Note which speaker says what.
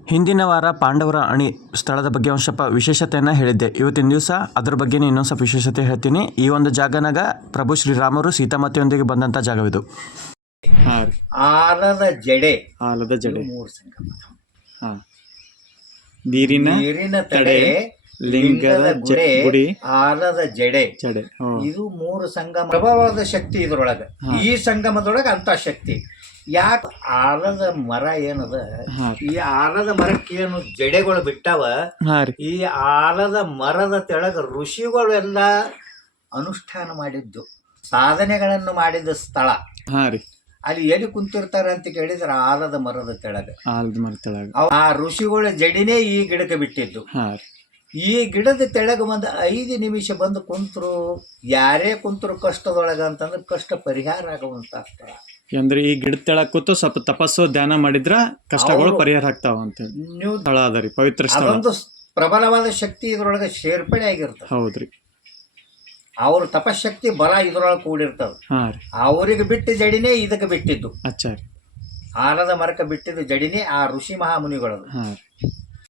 Speaker 1: ಹಿಂದಿನ ವಾರ ಪಾಂಡವರ ಅಣಿ ಸ್ಥಳದ ಬಗ್ಗೆ ಒಂದು ಸ್ವಲ್ಪ ವಿಶೇಷತೆಯನ್ನು ಹೇಳಿದ್ದೆ. ಇವತ್ತಿನ ದಿವಸ ಅದ್ರ ಬಗ್ಗೆನೇ ಇನ್ನೊಂದು ಸ್ವಲ್ಪ ವಿಶೇಷತೆ ಹೇಳ್ತೀನಿ. ಈ ಒಂದು ಜಾಗನಾಗ ಪ್ರಭು ಶ್ರೀರಾಮರು ಸೀತಾಮಾತೆಯೊಂದಿಗೆ ಬಂದಂಥ ಜಾಗವಿದು. ಹಾಂ ರೀ.
Speaker 2: ಆಲದ ಜಡೆ
Speaker 1: ಮೂರು
Speaker 2: ಸಂಗಮ.
Speaker 1: ಹಾಂ. ನೀರಿನ
Speaker 2: ತಡೆ,
Speaker 1: ಲಿಂಗದ ಗುಡಿ,
Speaker 2: ಆಲದ ಜಡೆ
Speaker 1: ಹ್ಮ್.
Speaker 2: ಇದು ಮೂರು ಸಂಗಮ. ಪ್ರಭಾವದ ಶಕ್ತಿ ಇದ್ರೊಳಗ. ಈ ಸಂಗಮದೊಳಗ ಅಂತ ಶಕ್ತಿ. ಯಾಕೆ ಆಲದ ಮರ ಏನದ, ಈ ಆಲದ ಮರಕ್ಕೇನು ಜಡೆಗಳು ಬಿಟ್ಟಾವ. ಈ ಆಲದ ಮರದ ತೆಳಗ ಋಷಿಗಳೆಲ್ಲ ಅನುಷ್ಠಾನ ಮಾಡಿದ್ದು, ಸಾಧನೆಗಳನ್ನು ಮಾಡಿದ ಸ್ಥಳ. ಅಲ್ಲಿ ಎಲ್ಲಿ ಕುಂತಿರ್ತಾರ ಅಂತ ಕೇಳಿದ್ರೆ ಆಲದ ಮರದ ತೆಳಗ. ಆ ಋಷಿಗಳ ಜಡಿನೇ ಈ ಗಿಡಕ್ಕೆ ಬಿಟ್ಟಿದ್ದು. ಈ ಗಿಡದ ತೆಳಗ ಒಂದು 5 ನಿಮಿಷ ಬಂದು ಕುಂತರು, ಯಾರೇ ಕುಂತರು ಕಷ್ಟದೊಳಗ ಅಂತಂದ್ರೆ ಕಷ್ಟ ಪರಿಹಾರ ಆಗುವಂತ ಸ್ಥಳ.
Speaker 1: ಅಂದ್ರೆ ಈ ಗಿಡದ ತೆಳಗ ಕೂತು ಸ್ವಲ್ಪ ತಪಸ್ಸು ಧ್ಯಾನ ಮಾಡಿದ್ರ ಕಷ್ಟಗಳು ಪರಿಹಾರ ಆಗ್ತಾವ ಅಂತ
Speaker 2: ನೀವು
Speaker 1: ಸ್ಥಳ ಅದರಿ, ಪವಿತ್ರ ಸ್ಥಳ.
Speaker 2: ಅದೊಂದು ಪ್ರಬಲವಾದ ಶಕ್ತಿ ಇದ್ರೊಳಗೆ ಸೇರ್ಪಡೆ ಆಗಿರ್ತದೆ.
Speaker 1: ಹೌದ್ರಿ.
Speaker 2: ಅವ್ರ ತಪಶಕ್ತಿ ಬಲ ಇದ್ರೊಳಗೆ ಕೂಡಿರ್ತದ. ಅವ್ರಿಗೆ ಬಿಟ್ಟ ಜಡಿನೇ ಇದಕ್ಕೆ ಬಿಟ್ಟಿದ್ದು.
Speaker 1: ಅಚ್ಚಾರಿ.
Speaker 2: ಆಲದ ಮರಕ್ಕೆ ಬಿಟ್ಟಿದ್ದು ಜಡಿನೇ ಆ ಋಷಿ ಮಹಾಮುನಿಗಳದು.